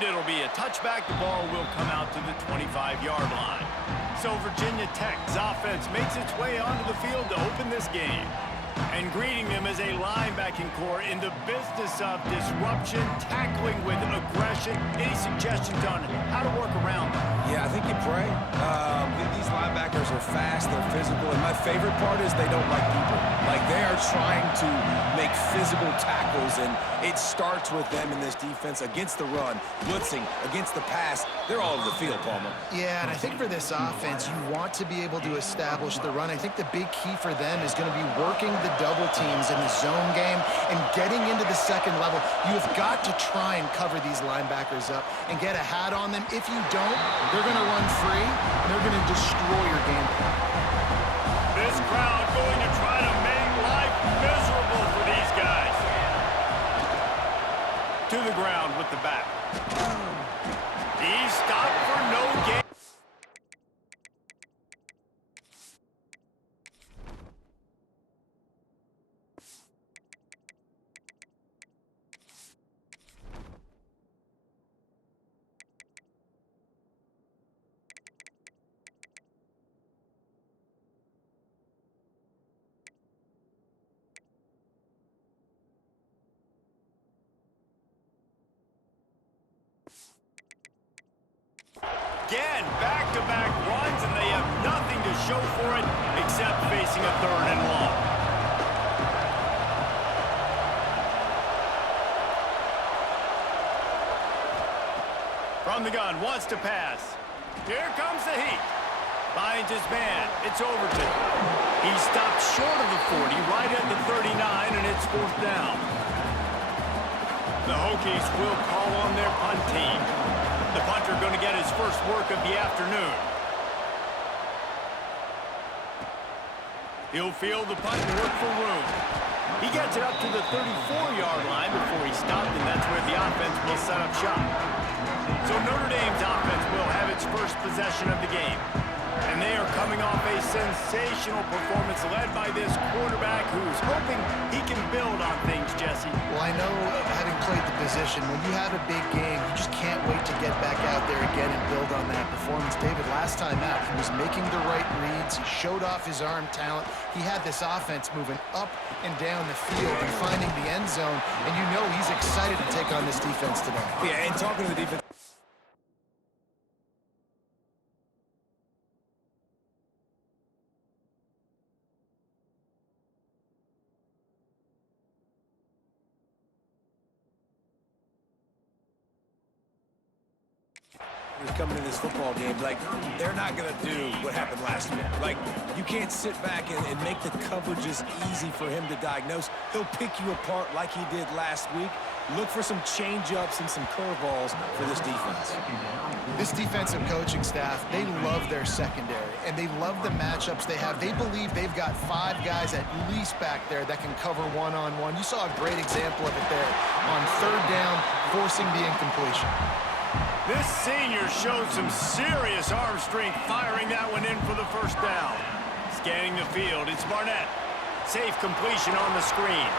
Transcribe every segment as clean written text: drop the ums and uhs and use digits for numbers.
deemed it'll be a touchback. The ball will come out to the 25-yard line. So Virginia Tech's offense makes its way onto the field to open this game. And greeting them as a linebacking core in the business of disruption, tackling with aggression. Any suggestions on how to work around them? Yeah, I think you pray. These linebackers are fast, they're physical, and my favorite part is they don't like people. Like, they are trying to make physical tackles, and it starts with them in this defense against the run, blitzing, against the pass. They're all over the field, Palmer. Yeah, and I think for this offense, you want to be able to establish the run. I think the big key for them is going to be working the double teams in the zone game and getting into the second level. You've got to try and cover these linebackers up and get a hat on them. If you don't, they're going to run free, and they're going to destroy your game plan. This crowd going to try to make life miserable for these guys. To the ground with the back. He's stopped for no gain. Again, back-to-back runs, and they have nothing to show for it except facing a 3rd and long. From the gun, wants to pass. Here comes the heat. Finds his man. It's Overton. He stopped short of the 40, right at the 39, and it's 4th down. The Hokies will call on their punt team. The punter going to get his first work of the afternoon. He'll field the punt and work for room. He gets it up to the 34-yard line before he stopped, and that's where the offense will set up shop. So Notre Dame's offense will have its first possession of the game. And they are coming off a sensational performance led by this quarterback who's hoping he can build on things, Jesse. Well, I know, having played the position, when you have a big game, you just can't wait to get back out there again and build on that performance. David, last time out, he was making the right reads. He showed off his arm talent. He had this offense moving up and down the field and finding the end zone. And you know he's excited to take on this defense today. Yeah, and talking to the defense. Coming in this football game, like, they're not going to do what happened last week. Like, you can't sit back and make the coverages easy for him to diagnose. He'll pick you apart like he did last week. Look for some change-ups and some curveballs for this defense. This defensive coaching staff, they love their secondary, and they love the matchups they have. They believe they've got 5 guys at least back there that can cover one-on-one. You saw a great example of it there on 3rd down, forcing the incompletion. This senior showed some serious arm strength, firing that one in for the 1st down. Scanning the field, it's Barnett. Safe completion on the screen.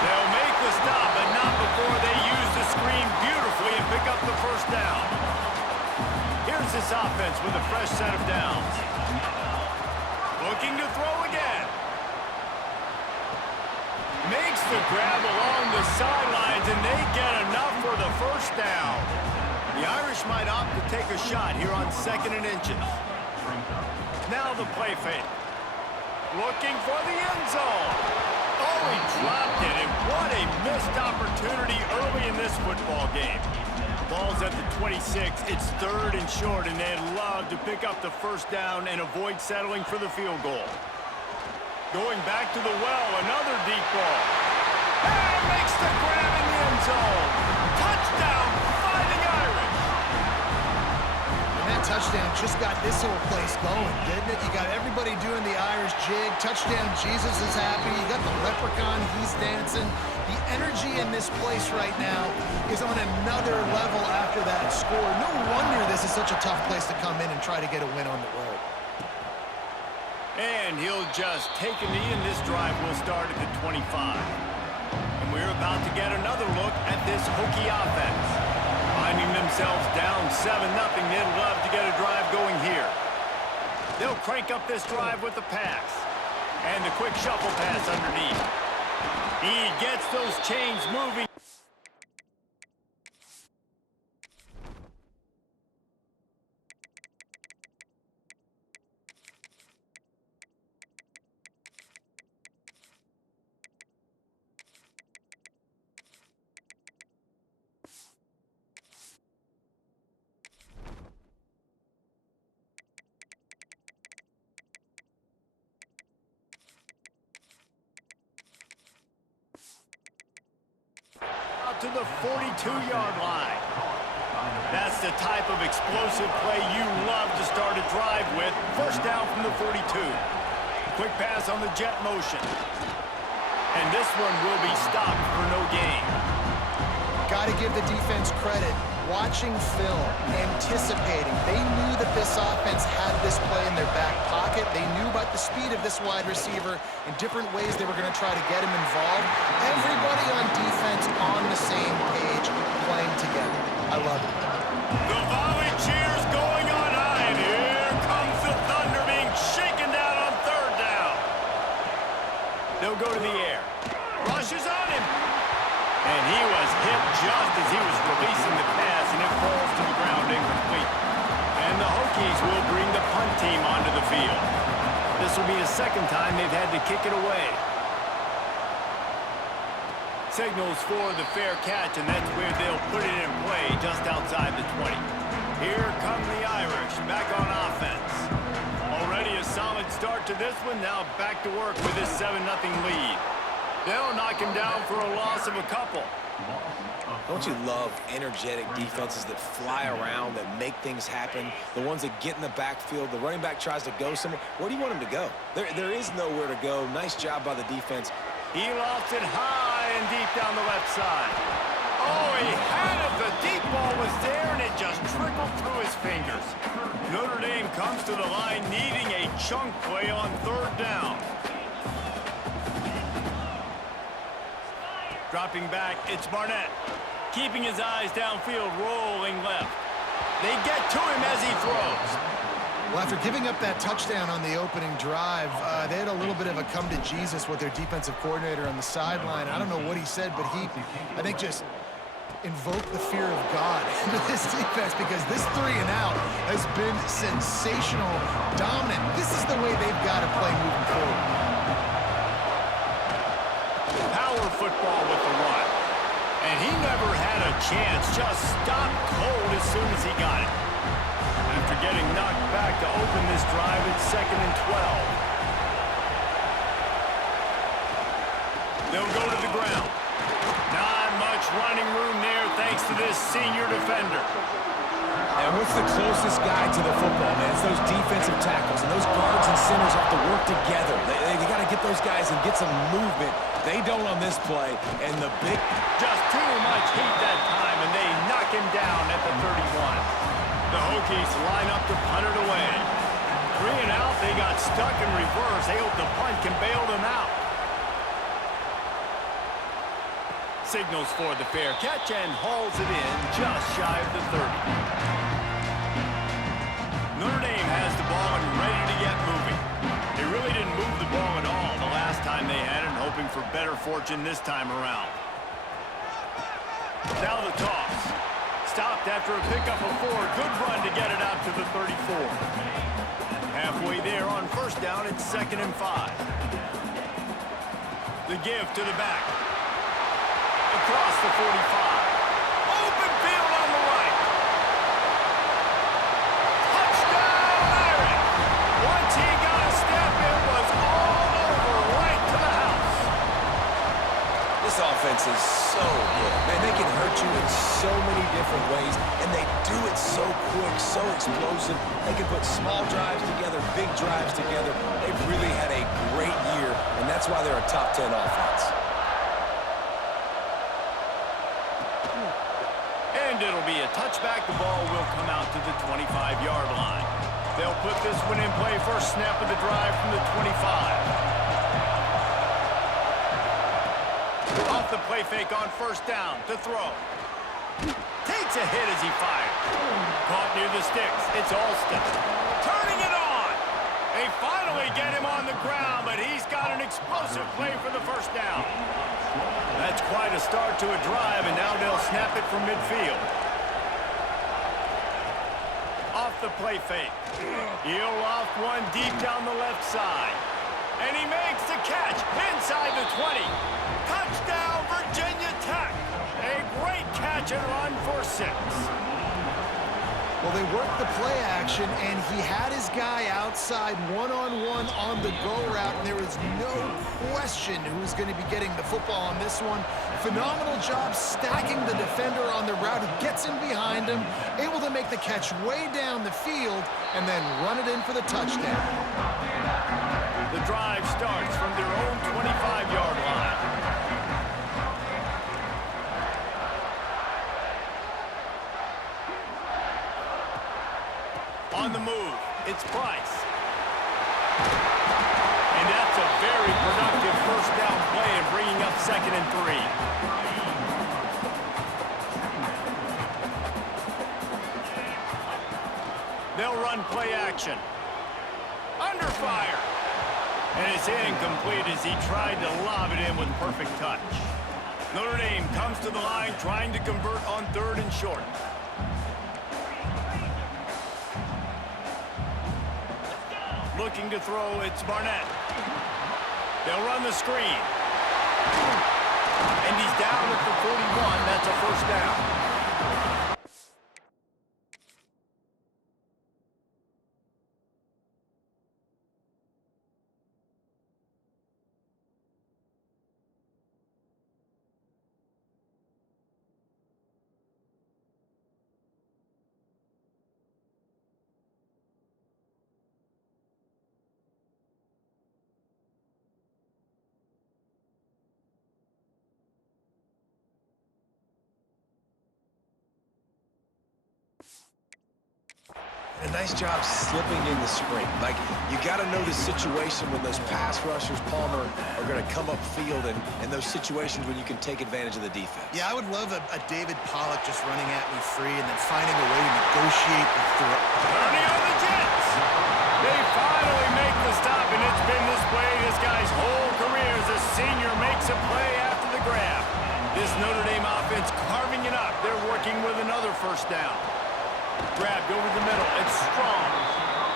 They'll make the stop, but not before they use the screen beautifully and pick up the 1st down. Here's this offense with a fresh set of downs. Looking to throw again. Makes the grab along the sidelines, and they get enough for the 1st down. The Irish might opt to take a shot here on 2nd and inches. Now the play fake. Looking for the end zone. Oh, he dropped it, and what a missed opportunity early in this football game. Ball's at the 26. It's 3rd and short, and they'd love to pick up the 1st down and avoid settling for the field goal. Going back to the well, another deep ball. And makes the grab in the end zone. Touchdown, Fighting Irish. And that touchdown just got this whole place going, didn't it? You got everybody doing the Irish jig. Touchdown, Jesus is happy. You got the leprechaun, he's dancing. The energy in this place right now is on another level after that score. No wonder this is such a tough place to come in and try to get a win on the road. And he'll just take a knee, and this drive will start at the 25. And and we're about to get another look at this Hokie offense. Finding themselves down 7-0, they'd love to get a drive going here. They'll crank up this drive with the pass. And the quick shuffle pass underneath. He gets those chains moving. To the 42-yard line. That's the type of explosive play you love to start a drive with. First down from the 42. Quick pass on the jet motion. And this one will be stopped for no gain. Got to give the defense credit. Watching film, anticipating. They knew that this offense had this play in their back pocket. They knew about the speed of this wide receiver in different ways they were going to try to get him involved. Everybody on defense on the same page, playing together. I love it. The volley cheers going on high, and here comes the Thunder being shaken down on third down. They'll go to the air. Rushes on him. And he was hit just as he was releasing the pass, and it falls to the ground incomplete. And the Hokies will bring the punt team onto the field. This will be the second time they've had to kick it away. Signals for the fair catch, and that's where they'll put it in play just outside the 20. Here come the Irish back on offense. Already a solid start to this one. Now back to work with this 7-0 lead. They'll knock him down for a loss of a couple. Don't you love energetic defenses that fly around, that make things happen? The ones that get in the backfield, the running back tries to go somewhere. Where do you want him to go? There is nowhere to go. Nice job by the defense. He lofts it high and deep down the left side. Oh, he had it. The deep ball was there, and it just trickled through his fingers. Notre Dame comes to the line needing a chunk play on third down. Dropping back, it's Barnett. Keeping his eyes downfield, rolling left. They get to him as he throws. Well, after giving up that touchdown on the opening drive, they had a little bit of a come to Jesus with their defensive coordinator on the sideline. I don't know what he said, but he, I think, just invoked the fear of God into this defense, because this 3 and out has been sensational, dominant. This is the way they've got to play moving forward. Power football with the run. And he never had a chance. Just stopped cold as soon as he got it. After getting knocked back to open this drive, it's 2nd and 12. They'll go to the ground. Not much running room there thanks to this senior defender. And what's the closest guy to the football, man? It's those defensive tackles, and those guards and centers have to work together. They got to get those guys and get some movement. They don't on this play, and the big... Just too much heat that time, and they knock him down at the 31. The Hokies line up to punt it away. 3 and out, they got stuck in reverse. They hope the punt can bail them out. Signals for the fair catch and hauls it in just shy of the 30. Notre Dame has the ball and ready to get moving. They really didn't move the ball at all the last time they had it, hoping for better fortune this time around. Now the toss. Stopped after a pickup of 4. Good run to get it out to the 34. Halfway there on first down, it's 2nd and 5. The give to the back. Across the 45. Open field on the right. Touchdown, Irish. Once he got a step, it was all over, right to the house. This offense is so good. Man, they can hurt you in so many different ways, and they do it so quick, so explosive. They can put small drives together, big drives together. They've really had a great year, and that's why they're a top 10 offense. And it'll be a touchback. The ball will come out to the 25-yard line. They'll put this one in play. First snap of the drive from the 25. Off the play fake on first down to throw. Takes a hit as he fires. Caught near the sticks. It's Alston. Turning it on. They finally get him on the ground, but he's got an explosive play for the first down. That's quite a start to a drive, and now they'll snap it from midfield. Off the play fake. He'll loft one deep down the left side. And he makes the catch inside the 20. Touchdown, Virginia Tech. A great catch and run for 6. Well, they worked the play action, and he had his guy outside one-on-one on the go route, and there is no question who's going to be getting the football on this one. Phenomenal job stacking the defender on the route, who gets in behind him, able to make the catch way down the field, and then run it in for the touchdown. The drive starts from their own 25-yard line. On the move, it's Price. And that's a very productive first down play and bringing up 2nd and 3. They'll run play action. Under fire. And it's incomplete as he tried to lob it in with perfect touch. Notre Dame comes to the line trying to convert on 3rd and short. Looking to throw, it's Barnett. They'll run the screen. And he's down at the 41. That's a first down. A nice job slipping in the screen. Like, you got to know the situation when those pass rushers, Palmer, are going to come upfield, and those situations when you can take advantage of the defense. Yeah, I would love a David Pollock just running at me free and then finding a way to negotiate the throw. Turning on the Jets. They finally make the stop, and it's been this way this guy's whole career as a senior makes a play after the grab. This Notre Dame offense carving it up. They're working with another first down. Grabbed over the middle. It's strong.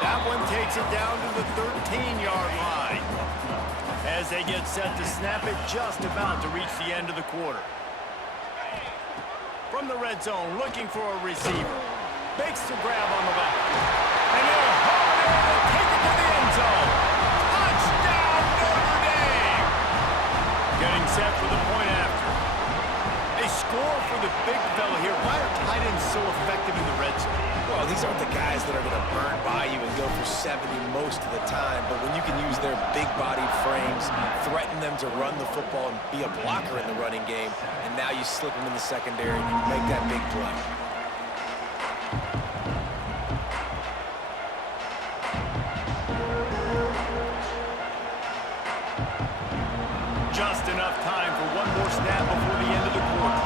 That one takes it down to the 13-yard line. As they get set to snap it, just about to reach the end of the quarter. From the red zone, looking for a receiver. Makes the grab on the left. And they'll haul it in and take it to the end zone. Touchdown, Notre Dame! Getting set for the point after. They score for the big fella here. Why are tight ends so effective in the red zone? Well, these aren't the guys that are going to burn by you and go for 70 most of the time, but when you can use their big-bodied frames, threaten them to run the football and be a blocker in the running game, and now you slip them in the secondary and you make that big play. Just enough time for one more snap before the end of the quarter.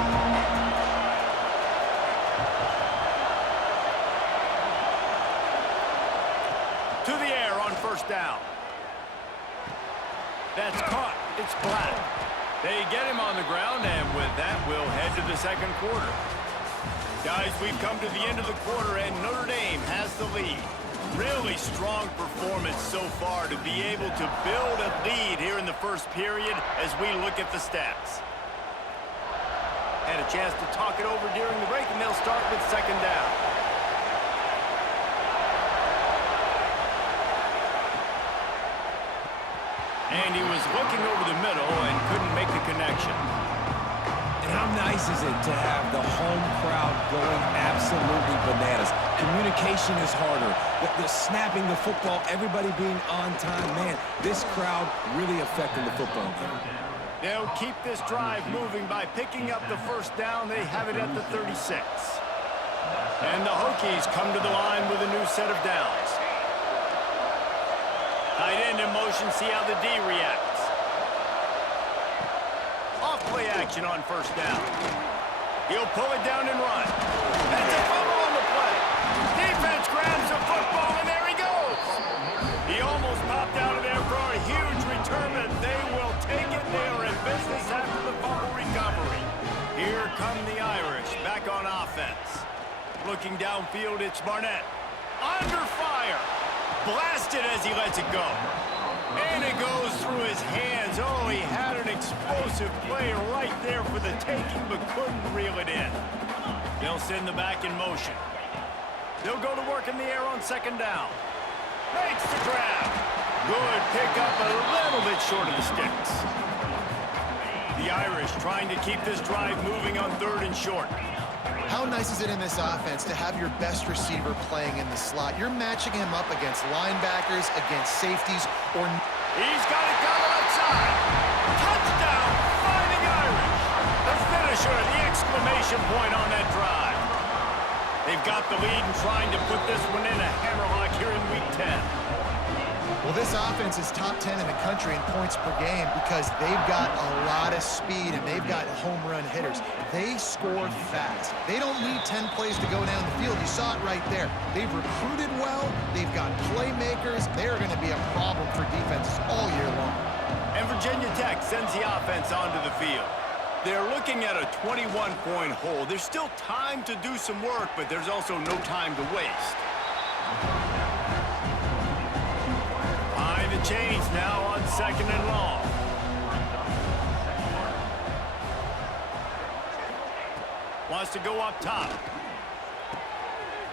To the air on first down. That's caught. It's Black. They get him on the ground, and with that, we'll head to the second quarter. Guys, we've come to the end of the quarter, and Notre Dame has the lead. Really strong performance so far to be able to build a lead here in the first period as we look at the stats. Had a chance to talk it over during the break, and they'll start with second down. And he was looking over the middle and couldn't make the connection. And how nice is it to have the home crowd going absolutely bananas? Communication is harder. The snapping the football, everybody being on time. Man, this crowd really affecting the football game. They'll keep this drive moving by picking up the first down. They have it at the 36. And the Hokies come to the line with a new set of downs. Tight end in motion, see how the D reacts. Off play action on first down. He'll pull it down and run. That's a fumble on the play. Defense grabs the football, and there he goes. He almost popped out of there for a huge return, but they will take it. They are in business after the fumble recovery. Here come the Irish, back on offense. Looking downfield, it's Barnett. Under fire. Blasted as he lets it go. And it goes through his hands. Oh, he had an explosive play right there for the taking, but couldn't reel it in. They'll send the back in motion. They'll go to work in the air on second down. Makes the grab. Good pickup, a little bit short of the sticks. The Irish trying to keep this drive moving on third and short. How nice is it in this offense to have your best receiver playing in the slot? You're matching him up against linebackers, against safeties, or... He's got it down the right side. Touchdown, Fighting Irish. The finisher, the exclamation point on that drive. They've got the lead and trying to put this one in a hammerlock here in Week 10. Well, this offense is top 10 in the country in points per game because they've got a lot of speed and they've got home run hitters. They score fast. They don't need 10 plays to go down the field. You saw it right there. They've recruited well. They've got playmakers. They're going to be a problem for defenses all year long. And Virginia Tech sends the offense onto the field. They're looking at a 21-point hole. There's still time to do some work, but there's also no time to waste. The chains now on second and long. Wants to go up top.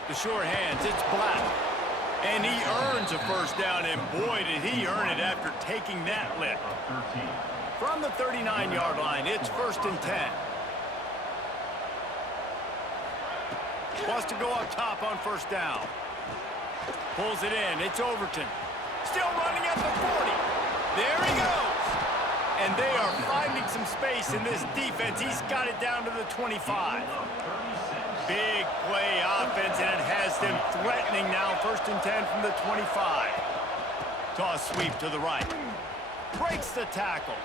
The short hands, it's Black. And he earns a first down, and boy, did he earn it after taking that lift. From the 39-yard line, it's first and 10. Wants to go up top on first down. Pulls it in, it's Overton. Still running at the 40. There he goes. And they are finding some space in this defense. He's got it down to the 25. Big play offense, and it has them threatening now. First and 10 from the 25. Toss sweep to the right. Breaks the tackle.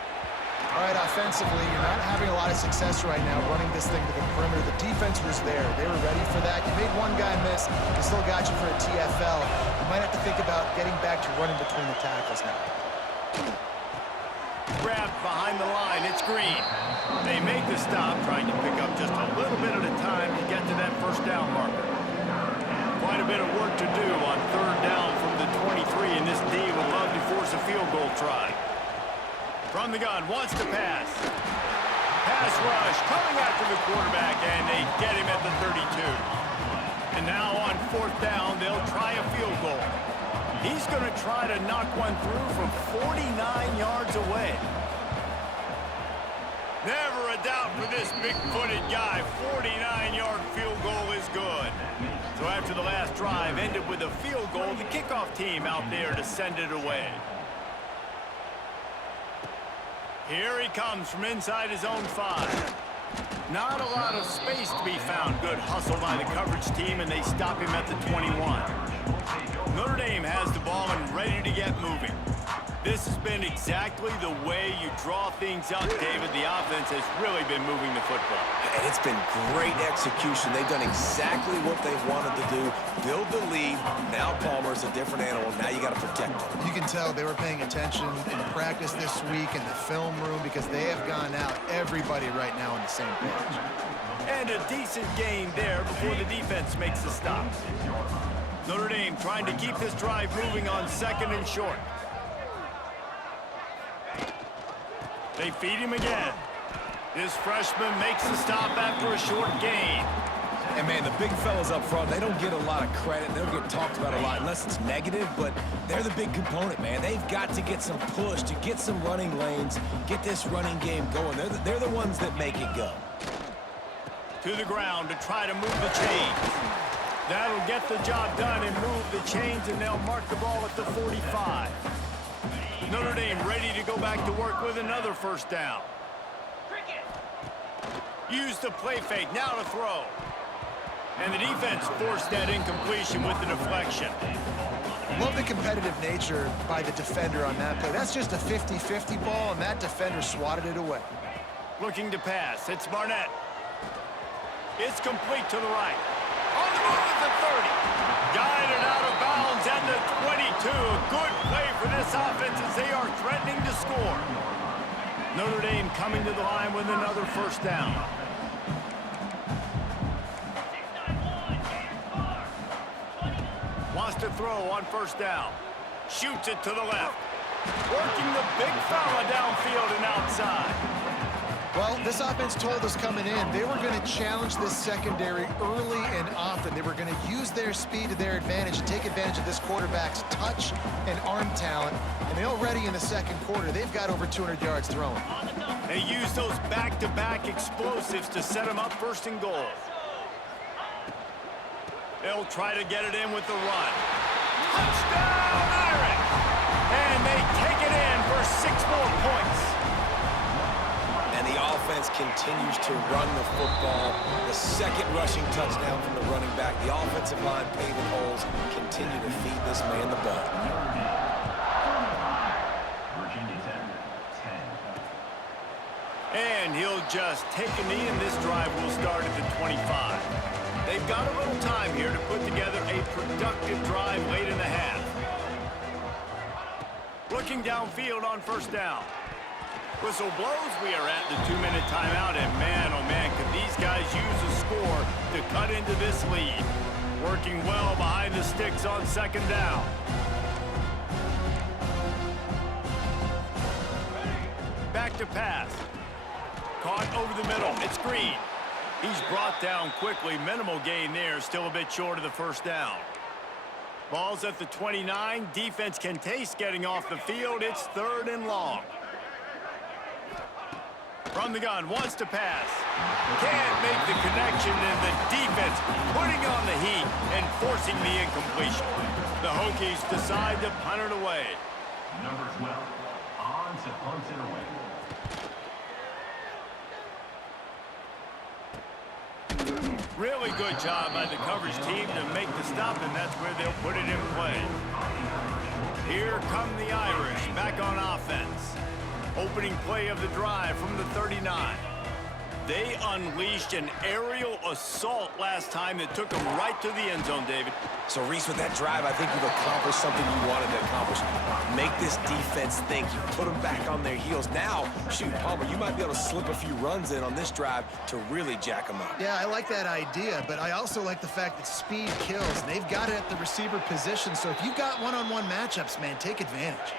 All right, offensively, you're not having a lot of success right now running this thing to the perimeter. The defense was there. They were ready for that. You made one guy miss. They still got you for a TFL. You might have to think about getting back to running between the tackles now. Grabbed behind the line. It's Green. They make the stop, trying to pick up just a little bit at a time to get to that first down marker. Quite a bit of work to do on third down from the 23, and this D would love to force a field goal try. From the gun, wants to pass. Pass rush, coming after the quarterback, and they get him at the 32. And now on fourth down, they'll try a field goal. He's going to try to knock one through from 49 yards away. Never a doubt for this big-footed guy. 49-yard field goal is good. So after the last drive ended with a field goal, the kickoff team out there to send it away. Here he comes from inside his own 5. Not a lot of space to be found. Good hustle by the coverage team, and they stop him at the 21. Notre Dame has the ball and ready to get moving. This has been exactly the way you draw things up, David. The offense has really been moving the football. And it's been great execution. They've done exactly what they've wanted to do. Build the lead. Now Palmer's a different animal. Now you got to protect him. You can tell they were paying attention in practice this week in the film room because they have gone out, everybody right now on the same page. And a decent gain there before the defense makes the stop. Notre Dame trying to keep this drive moving on second and short. They feed him again. This freshman makes the stop after a short gain. And, man, the big fellas up front, they don't get a lot of credit. They don't get talked about a lot unless it's negative, but they're the big component, man. They've got to get some push, to get some running lanes, get this running game going. They're the ones that make it go. To the ground to try to move the chains. That'll get the job done and move the chains, and they'll mark the ball at the 45. Notre Dame ready to go back to work with another first down. Use the play fake, now to throw. And the defense forced that incompletion with the deflection. Love the competitive nature by the defender on that play. That's just a 50-50 ball, and that defender swatted it away. Looking to pass. It's Barnett. It's complete to the right. On the move at the 30. Guided out of bounds and the 22. A good play for this offense as they are threatening to score. Notre Dame coming to the line with another first down. Wants to throw on first down. Shoots it to the left. Working the big fella downfield and outside. Well, this offense told us coming in they were going to challenge this secondary early and often. They were going to use their speed to their advantage and take advantage of this quarterback's touch and arm talent. And they already in the second quarter, they've got over 200 yards thrown. They use those back-to-back explosives to set them up first and goal. They'll try to get it in with the run. Touchdown, Irish! And they take it in for 6 more points. And the offense continues to run the football. The second rushing touchdown from the running back. The offensive line paving holes continue to feed this man the ball. And he'll just take a knee, and this drive will start at the 25. They've got a little time here to put together a productive drive late in the half. Looking downfield on first down. Whistle blows, we are at the 2-minute timeout, and man, oh man, could these guys use a score to cut into this lead. Working well behind the sticks on second down. Back to pass. Caught over the middle, it's Green. He's brought down quickly, minimal gain there, still a bit short of the first down. Ball's at the 29, defense can taste getting off the field, it's 3rd and long. From the gun, wants to pass. Can't make the connection, and the defense putting on the heat and forcing the incompletion. The Hokies decide to punt it away. Number 12, on to punt it away. Really good job by the coverage team to make the stop, and that's where they'll put it in play. Here come the Irish, back on offense. Opening play of the drive from the 39. They unleashed an aerial assault last time that took them right to the end zone, David. So, Reese, with that drive, I think you've accomplished something you wanted to accomplish. Make this defense think. You put them back on their heels. Now, shoot, Palmer, you might be able to slip a few runs in on this drive to really jack them up. Yeah, I like that idea, but I also like the fact that speed kills. They've got it at the receiver position, so if you've got one-on-one matchups, man, take advantage.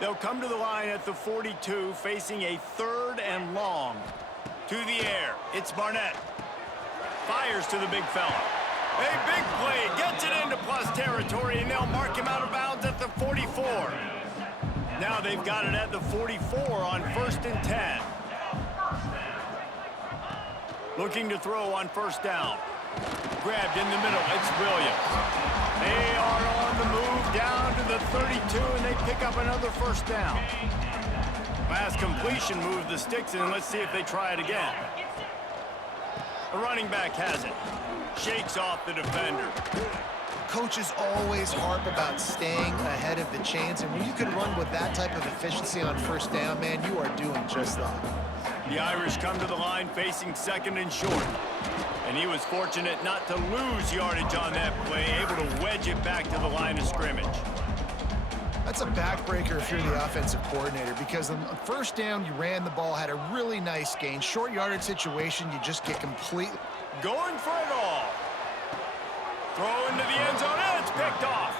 They'll come to the line at the 42, facing a 3rd and long. To the air, it's Barnett. Fires to the big fella. A big play, gets it into plus territory, and they'll mark him out of bounds at the 44. Now they've got it at the 44 on 1st and 10. Looking to throw on first down. Grabbed in the middle, it's Williams. They are on the move down to the 32, and they pick up another first down. Last completion moved the sticks, and let's see if they try it again. The running back has it. Shakes off the defender. Coaches always harp about staying ahead of the chains, and when you can run with that type of efficiency on first down, man, you are doing just that. The Irish come to the line facing 2nd and short. And he was fortunate not to lose yardage on that play, able to wedge it back to the line of scrimmage. That's a backbreaker if you're the offensive coordinator, because on first down, you ran the ball, had a really nice gain. Short yardage situation, you just get completely... Going for it all. Throw into the end zone, and it's picked off.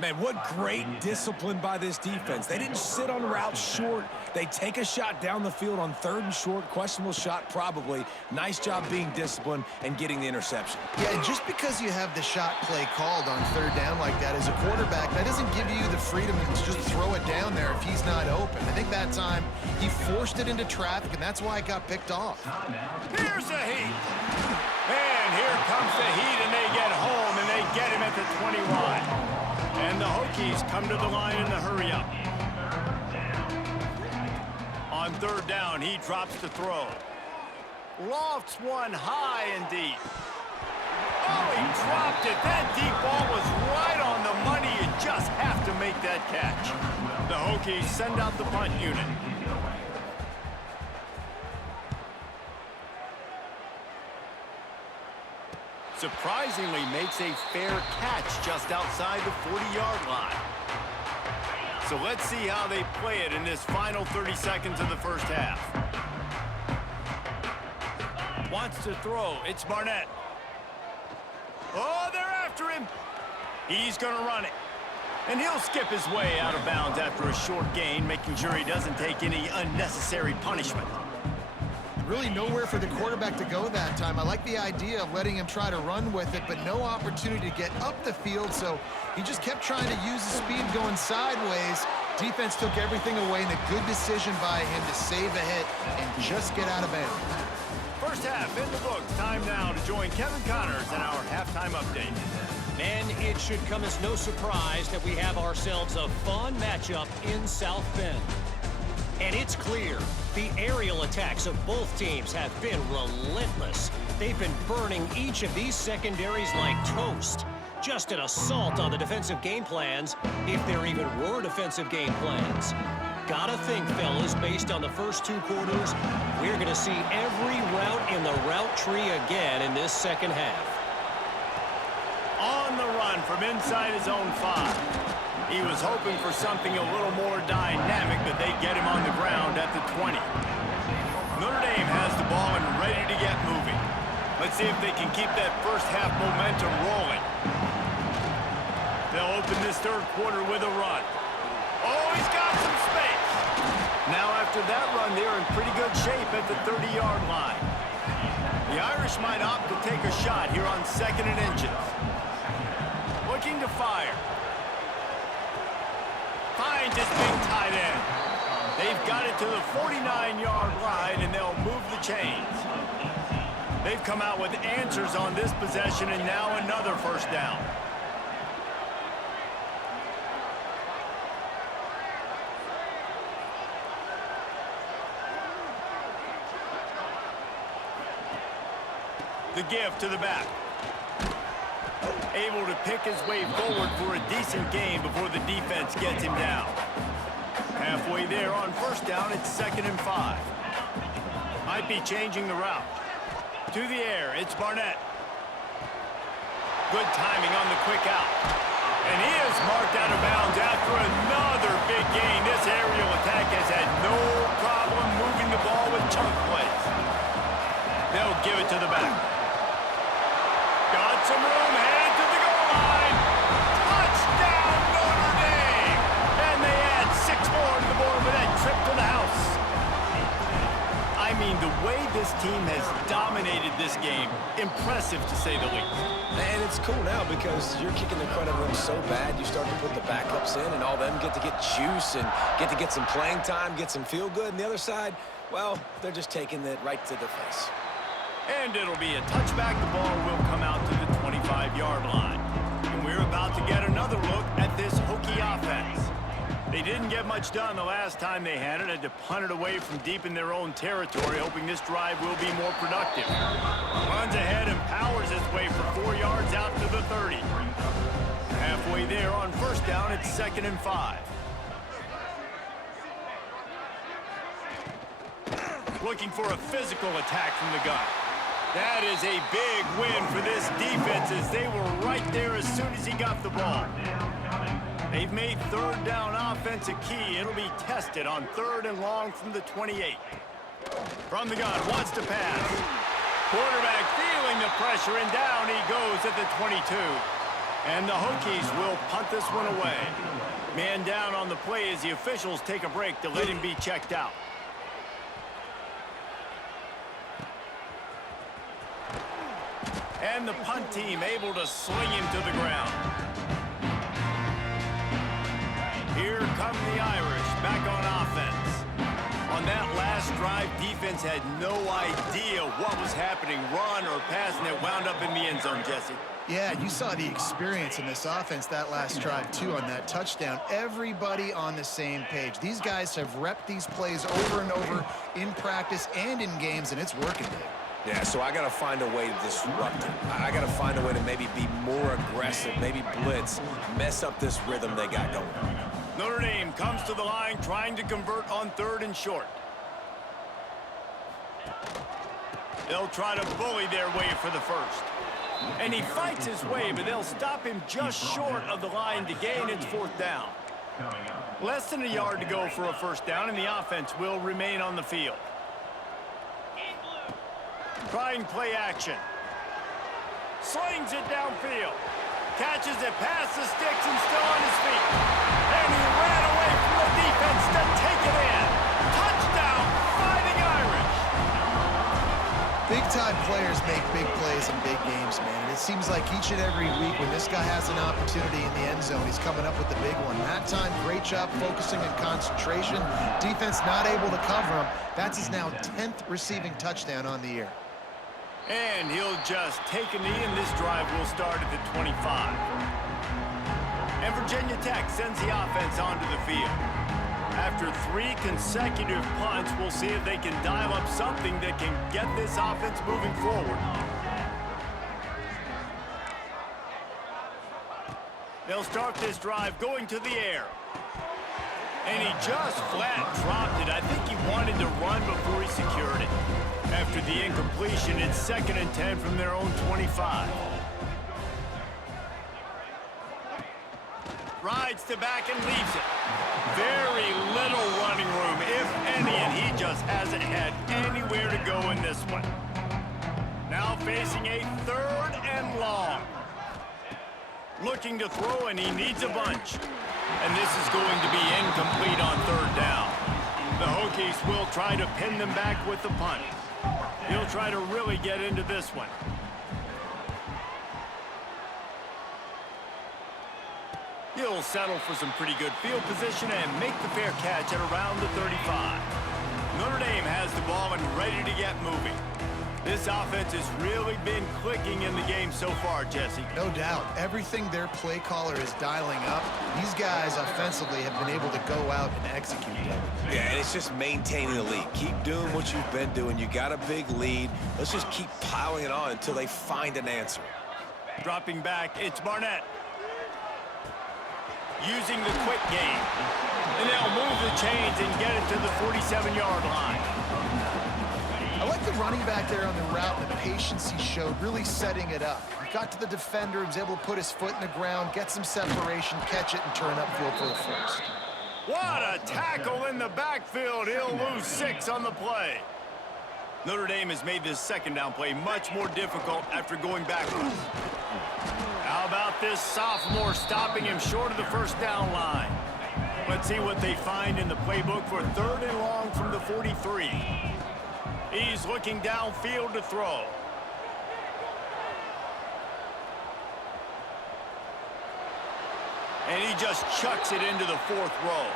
Man, what great discipline by this defense. They didn't sit on routes short. They take a shot down the field on 3rd and short. Questionable shot, probably. Nice job being disciplined and getting the interception. Yeah, and just because you have the shot play called on 3rd down like that as a quarterback, that doesn't give you the freedom to just throw it down there if he's not open. I think that time he forced it into traffic, and that's why it got picked off. Here's the heat. And here comes the heat, and they get home, and they get him at the 21. And the Hokies come to the line in the hurry-up. On 3rd down, he drops the throw. Lofts one high and deep. Oh, he dropped it. That deep ball was right on the money. You just have to make that catch. The Hokies send out the punt unit. Surprisingly makes a fair catch just outside the 40-yard line. So let's see how they play it in this final 30 seconds of the first half. Wants to throw. It's Barnett. Oh, they're after him. He's going to run it. And he'll skip his way out of bounds after a short gain, making sure he doesn't take any unnecessary punishment. Really nowhere for the quarterback to go that time. I like the idea of letting him try to run with it, but no opportunity to get up the field, so he just kept trying to use the speed going sideways. Defense took everything away, and a good decision by him to save a hit and just get out of bounds. First half in the books. Time now to join Kevin Connors in our halftime update. And it should come as no surprise that we have ourselves a fun matchup in South Bend. And it's clear, the aerial attacks of both teams have been relentless. They've been burning each of these secondaries like toast. Just an assault on the defensive game plans, if there even were defensive game plans. Gotta think, fellas, based on the first two quarters, we're gonna see every route in the route tree again in this second half. On the run from inside his own 5. He was hoping for something a little more dynamic, but they get him on the ground at the 20. Notre Dame has the ball and ready to get moving. Let's see if they can keep that first half momentum rolling. They'll open this third quarter with a run. Oh, he's got some space. Now after that run, they're in pretty good shape at the 30-yard line. The Irish might opt to take a shot here on 2nd and inches. Looking to fire. Finds his big tight end. They've got it to the 49-yard line, and they'll move the chains. They've come out with answers on this possession, and now another first down. The give to the back. Able to pick his way forward for a decent gain before the defense gets him down. Halfway there on first down, it's 2nd and 5. Might be changing the route. To the air, it's Barnett. Good timing on the quick out. And he is marked out of bounds after another big gain. This aerial attack has had no problem moving the ball with chunk plays. They'll give it to the back. Got some room, headed to the goal line. Touchdown, Notre Dame! And they add 6 more to the board with that trip to the house. I mean, the way this team has dominated this game, impressive to say the least. And it's cool now because you're kicking the crud out of them so bad, you start to put the backups in, and all them get to get juice and get to get some playing time, get some feel good. And the other side, well, they're just taking it right to the face. And it'll be a touchback. The ball will come out to the 25-yard line. And we're about to get another look at this Hokie offense. They didn't get much done the last time they had it. Had to punt it away from deep in their own territory, hoping this drive will be more productive. Runs ahead and powers his way for 4 yards out to the 30. Halfway there on first down, it's 2nd and 5. Looking for a physical attack from the gun. That is a big win for this defense as they were right there as soon as he got the ball. They've made third down offense a key. It'll be tested on 3rd and long from the 28. From the gun, wants to pass. Quarterback feeling the pressure, and down he goes at the 22. And the Hokies will punt this one away. Man down on the play as the officials take a break to let him be checked out. And the punt team able to sling him to the ground. Here come the Irish back on offense. On that last drive, defense had no idea what was happening, run or pass, and it wound up in the end zone, Jesse. Yeah, you saw the experience in this offense that last drive, too, on that touchdown. Everybody on the same page. These guys have repped these plays over and over in practice and in games, and it's working there. Yeah, so I got to find a way to disrupt it. I got to find a way to maybe be more aggressive, maybe blitz, mess up this rhythm they got going. Notre Dame comes to the line trying to convert on 3rd and short. They'll try to bully their way for the first. And he fights his way, but they'll stop him just short of the line to gain its 4th down. Less than a yard to go for a 1st down, and the offense will remain on the field. Trying play action. Slings it downfield. Catches it past the sticks and still on his feet. And he ran away from the defense to take it in. Touchdown, Fighting Irish. Big-time players make big plays in big games, man. And it seems like each and every week when this guy has an opportunity in the end zone, he's coming up with the big one. That time, great job focusing and concentration. Defense not able to cover him. That's his now 10th receiving touchdown on the year. And he'll just take a knee, and this drive will start at the 25. And Virginia Tech sends the offense onto the field. After 3 consecutive punts, we'll see if they can dial up something that can get this offense moving forward. They'll start this drive going to the air. And he just flat dropped it. I think he wanted to run before he secured it. After the incompletion, it's 2nd and 10 from their own 25. Rides to back and leaves it. Very little running room, if any, and he just hasn't had anywhere to go in this one. Now facing a 3rd and long. Looking to throw, and he needs a bunch. And this is going to be incomplete on 3rd down. The Hokies will try to pin them back with the punt. He'll try to really get into this one. He'll settle for some pretty good field position and make the fair catch at around the 35. Notre Dame has the ball and ready to get moving. This offense has really been clicking in the game so far, Jesse. No doubt. Everything their play caller is dialing up, these guys offensively have been able to go out and execute them. Yeah, and it's just maintaining the lead. Keep doing what you've been doing. You got a big lead. Let's just keep piling it on until they find an answer. Dropping back, it's Barnett. Using the quick game. And they'll move the chains and get it to the 47-yard line. I like the running back there on the route and the patience he showed, really setting it up. He got to the defender, was able to put his foot in the ground, get some separation, catch it, and turn upfield for the first. What a tackle in the backfield. He'll lose 6 on the play. Notre Dame has made this 2nd down play much more difficult after going backwards. How about this sophomore stopping him short of the 1st down line? Let's see what they find in the playbook for 3rd and long from the 43. He's looking downfield to throw. And he just chucks it into the 4th row.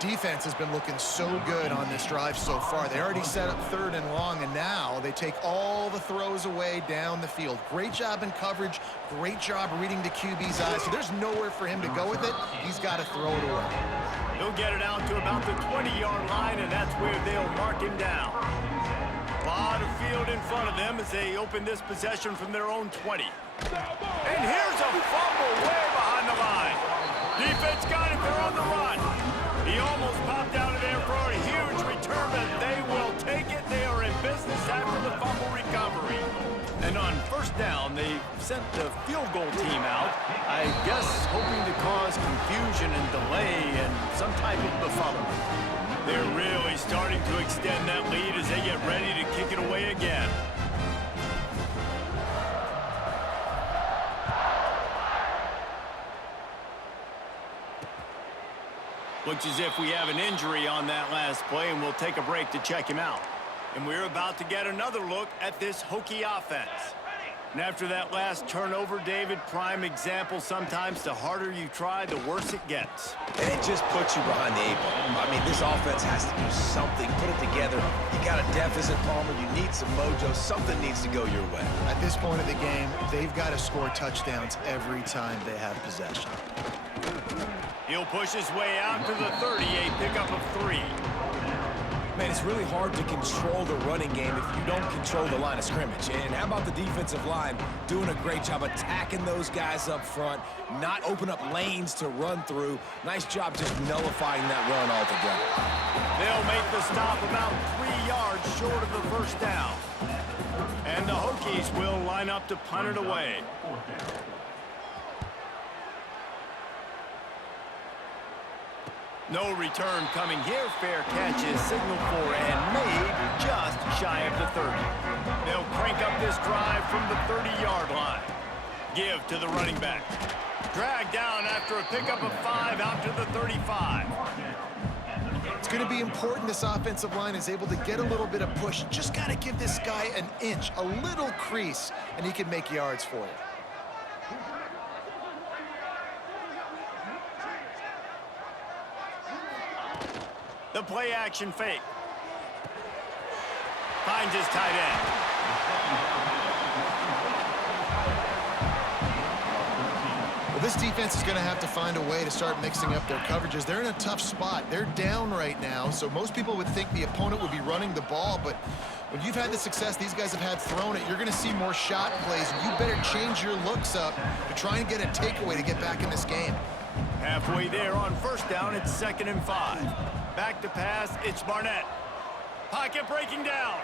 Defense has been looking so good on this drive so far. They already set up 3rd and long, and now they take all the throws away down the field. Great job in coverage. Great job reading the QB's eyes. So there's nowhere for him to go with it. He's got to throw it away. He'll get it out to about the 20-yard line, and that's where they'll mark him down. A lot of field in front of them as they open this possession from their own 20. And here's a fumble way behind the line. Defense got it. They're on the run. He almost popped out of there for a huge return, but they will take it. They are in business after the fumble recovery. And on 1st down, they sent the field goal team out, I guess hoping to cause confusion and delay and some type of befuddlement. They're really starting to extend that lead as they get ready to kick it away again. Looks as if we have an injury on that last play, and we'll take a break to check him out. And we're about to get another look at this Hokie offense. And after that last turnover, David, prime example, sometimes the harder you try, the worse it gets. And it just puts you behind the 8 ball. I mean, this offense has to do something, put it together. You got a deficit, Palmer. You need some mojo. Something needs to go your way. At this point of the game, they've got to score touchdowns every time they have possession. He'll push his way out to the 30, a pickup of 3. Man, it's really hard to control the running game if you don't control the line of scrimmage. And how about the defensive line doing a great job attacking those guys up front, not open up lanes to run through. Nice job just nullifying that run altogether. They'll make the stop about 3 yards short of the first down. And the Hokies will line up to punt it away. No return coming here. Fair catch is signaled for and made just shy of the 30. They'll crank up this drive from the 30-yard line. Give to the running back. Drag down after a pickup of 5 out to the 35. It's going to be important this offensive line is able to get a little bit of push. Just got to give this guy an inch, a little crease, and he can make yards for you. The play action fake. Finds his tight end. Well, this defense is going to have to find a way to start mixing up their coverages. They're in a tough spot. They're down right now, so most people would think the opponent would be running the ball, but when you've had the success these guys have had throwing it, you're going to see more shot plays. You better change your looks up to try and get a takeaway to get back in this game. Halfway there on first down, it's 2nd and 5. Back to pass, it's Barnett. Pocket breaking down.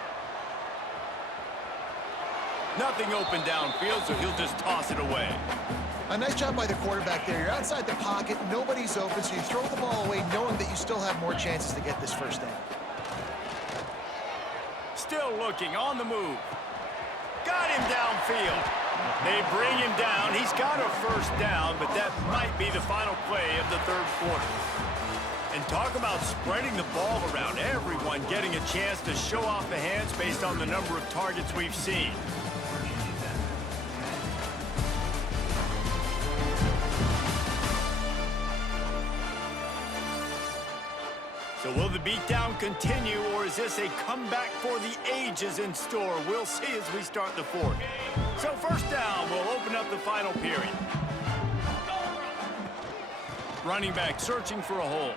Nothing open downfield, so he'll just toss it away. A nice job by the quarterback there. You're outside the pocket, nobody's open, so you throw the ball away knowing that you still have more chances to get this first down. Still looking, on the move. Got him downfield. They bring him down. He's got a first down, but that might be the final play of the 3rd quarter. And talk about spreading the ball around. Everyone getting a chance to show off the hands based on the number of targets we've seen. So will the beatdown continue, or is this a comeback for the ages in store? We'll see as we start the 4th. So first down will open up the final period. Running back searching for a hole.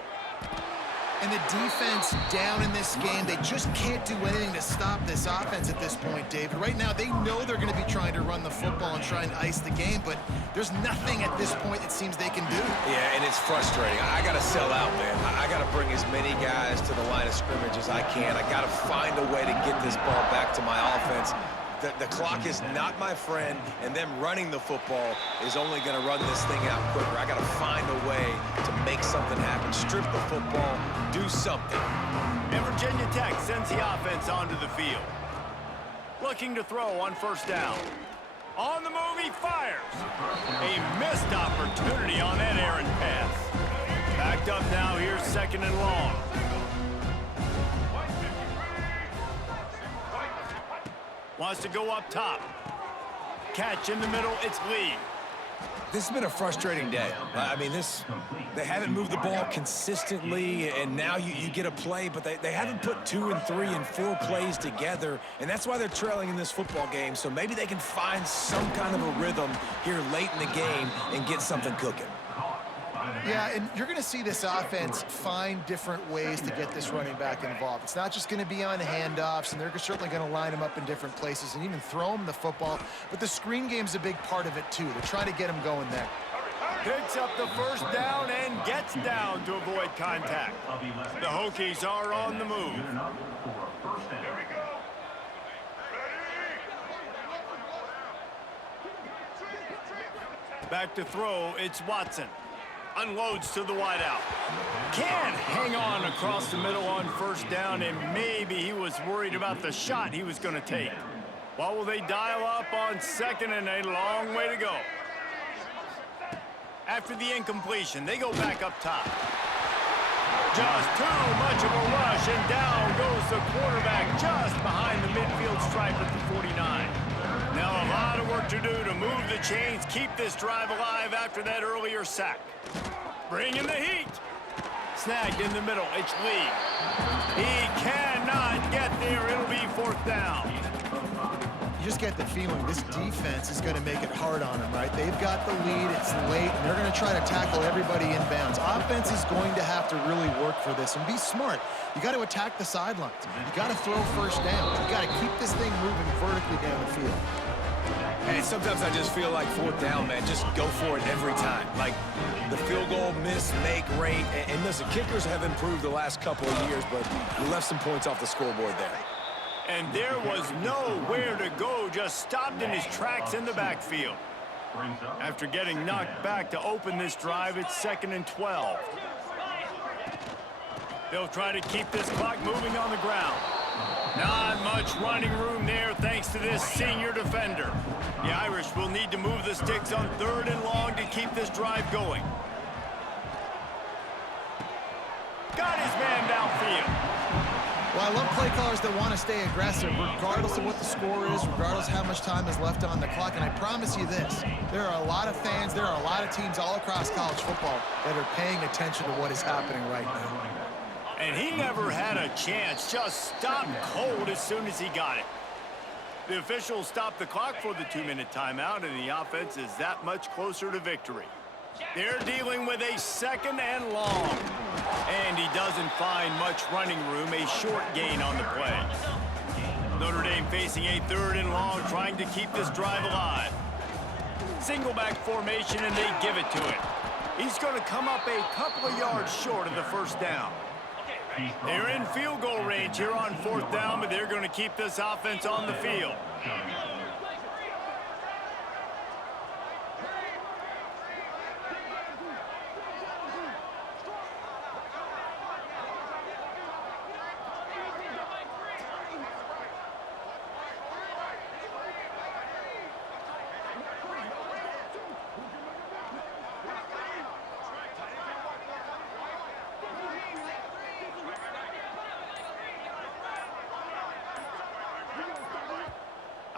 And the defense down in this game, they just can't do anything to stop this offense at this point, David. Right now, they know they're going to be trying to run the football and try and ice the game, but there's nothing at this point it seems they can do. Yeah, and it's frustrating. I got to sell out, man. I got to bring as many guys to the line of scrimmage as I can. I got to find a way to get this ball back to my offense. The clock is not my friend, and them running the football is only going to run this thing out quicker. I got to find a way to make something happen. Strip the football, do something. And Virginia Tech sends the offense onto the field. Looking to throw on first down. On the move, he fires. A missed opportunity on that errant pass. Backed up now, here's 2nd and long. Wants to go up top. Catch in the middle, it's Lee. This has been a frustrating day. I mean, they haven't moved the ball consistently, and now you get a play, but they haven't put 2 and 3 and 4 plays together, and that's why they're trailing in this football game. So maybe they can find some kind of a rhythm here late in the game and get something cooking. Yeah, and you're going to see this offense find different ways to get this running back involved. It's not just going to be on handoffs, and they're certainly going to line him up in different places and even throw him the football. But the screen game's a big part of it, too. They're trying to get him going there. Picks up the first down and gets down to avoid contact. The Hokies are on the move. Back to throw, it's Watson. Unloads to the wideout. Can't hang on across the middle on first down, and maybe he was worried about the shot he was going to take. Well, will they dial up on 2nd and a long way to go? After the incompletion, they go back up top. Just too much of a rush, and down goes the quarterback just behind the midfield stripe at the 49. Now a lot of work to do to move the chains, keep this drive alive after that earlier sack. Bring in the heat. Snagged in the middle, it's Lee. He cannot get there, it'll be 4th down. you just get the feeling this defense is going to make it hard on them, right? They've got the lead, it's late, and they're going to try to tackle everybody inbounds. Offense is going to have to really work for this and be smart. You got to attack the sidelines. You got to throw first down. You got to keep this thing moving vertically down the field. And sometimes I just feel like fourth down, man, just go for it every time. Like the field goal miss, make rate. And listen, kickers have improved the last couple of years, but you left some points off the scoreboard there. And there was nowhere to go, just stopped in his tracks in the backfield. After getting knocked back to open this drive, it's 2nd and 12. They'll try to keep this clock moving on the ground. Not much running room there thanks to this senior defender. The Irish will need to move the sticks on 3rd and long to keep this drive going. Got his man downfield. Well, I love play callers that want to stay aggressive, regardless of what the score is, regardless of how much time is left on the clock. And I promise you this, there are a lot of fans, there are a lot of teams all across college football that are paying attention to what is happening right now. And he never had a chance, just stopped cold as soon as he got it. The officials stopped the clock for the 2-minute timeout, and the offense is that much closer to victory. They're dealing with a 2nd and long. And he doesn't find much running room, a short gain on the play. Notre Dame facing a 3rd and long, trying to keep this drive alive. Single back formation, and they give it to him. He's going to come up a couple of yards short of the first down. They're in field goal range here on 4th down, but they're going to keep this offense on the field.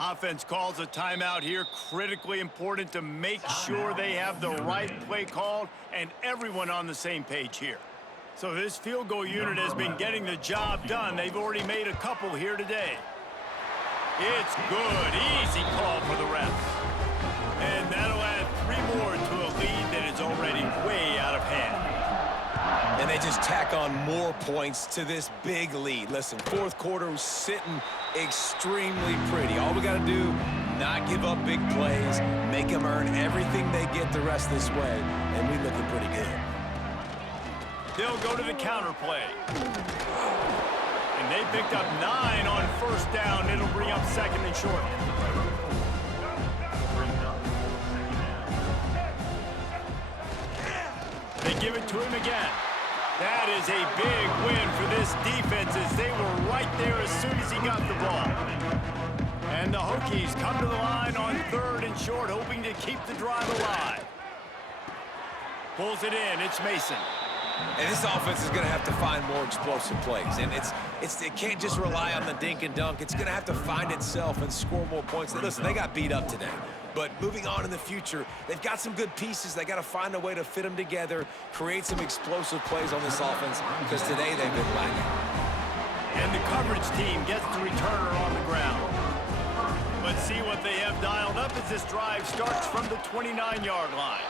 Offense calls a timeout here. Critically important to make sure they have the right play called and everyone on the same page here. So this field goal unit has been getting the job done. They've already made a couple here today. It's good. Easy call for the refs. And that'll add 3 more to a lead that is already way out of hand. And they just tack on more points to this big lead. Listen, 4th quarter was sitting extremely pretty. All we got to do, not give up big plays, make them earn everything they get the rest of this way, and we looking pretty good. They'll go to the counter play. And they picked up 9 on 1st down. It'll bring up 2nd and short. They give it to him again. That is a big win for this defense as they were right there as soon as he got the ball. And the Hokies come to the line on 3rd and short, hoping to keep the drive alive. Pulls it in. It's Mason. And this offense is going to have to find more explosive plays. And it can't just rely on the dink and dunk. It's going to have to find itself and score more points. Listen, they got beat up today. But moving on in the future, they've got some good pieces. They got to find a way to fit them together, create some explosive plays on this offense, because today they've been lacking. And the coverage team gets the returner on the ground. Let's see what they have dialed up as this drive starts from the 29-yard line.